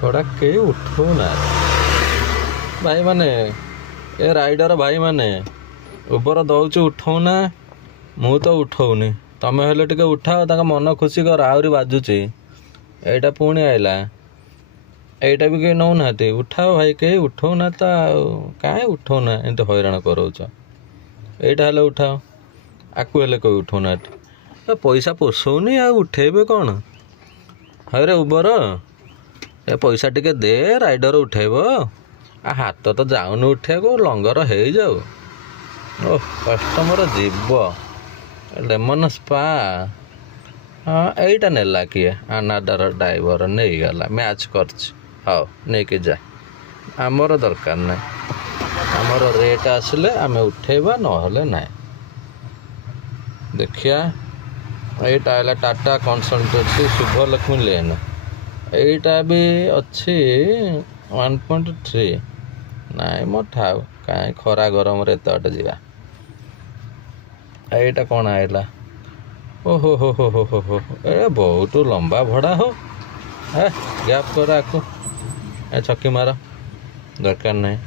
ଭଡ଼ା କେହି ଉଠଉନା ଭାଇମାନେ, ଏ ରାଇଡ଼ର ଭାଇମାନେ ଉବର ଦେଉଛି ଉଠଉନା। ମୁଁ ତ ଉଠଉନି, ତମେ ହେଲେ ଟିକେ ଉଠାଅ, ତାଙ୍କ ମନ ଖୁସି କର। ଆହୁରି ବାଜୁଛି, ଏଇଟା ପୁଣି ଆଇଲା, ଏଇଟା ବି କେହି ନେଉନାହାନ୍ତି। ଉଠାଅ ଭାଇ, କେହି ଉଠଉନା ତ ଆଉ କାହିଁ ଉଠଉନା, ଏମିତି ହଇରାଣ କରଉଛ। ଏଇଟା ହେଲେ ଉଠାଅ, ଆକୁ ହେଲେ କେହି ଉଠଉନାହାନ୍ତି। ପଇସା ପୋଷଉନି ଆଉ ଉଠେଇବେ କ'ଣ? ହଇରେ ଉବର, ଏ ପଇସା ଟିକେ ଦେ, ରାଇଡ଼ର ଉଠେଇବ। ହାତ ତ ଯାଉନି ଉଠେଇବାକୁ, ଲଙ୍ଗର ହେଇଯାଉ। କଷ୍ଟମର ଯିବ। ଲେମନ ସ୍ପା, ହଁ ଏଇଟା ନେଲା କିଏ? ଆନାଦାର ଡ୍ରାଇଭର ନେଇଗଲା, ମ୍ୟାଚ୍ କରିଛି। ହଉ ନେଇକି ଯା, ଆମର ଦରକାର ନାହିଁ। ଆମର ରେଟ୍ ଆସିଲେ ଆମେ ଉଠେଇବା, ନହେଲେ ନାହିଁ। ଦେଖିଆ, ଏଇଟା ହେଲା ଟାଟା କନସଲ୍ଟାନ୍ସି ଶୁଭଲକ୍ଷ୍ମୀ ଲେନ୍। ଏଇଟା ବି ଅଛି 1.3। ନାଇଁ ମୋ ଥାଉ, କାହିଁ ଖରା ଗରମରେ ଏତେ ବାଟ ଯିବା। ଏଇଟା କ'ଣ ଆଇଲା? ଓହୋ ହୋ ହୋ ହୋ ହୋ ହୋ, ଏ ବହୁତ ଲମ୍ବା ଭଡ଼ା। ହଉ ଗ୍ୟାପ୍ କର ଆକୁ, ଏ ଛକି ମାର, ଦରକାର ନାହିଁ।